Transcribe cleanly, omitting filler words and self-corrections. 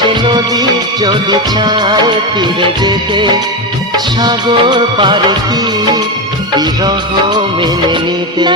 সে নদী যদি চায় ফিরে যেতে, সাগর পারে কি বিরহ মেনে নিতে।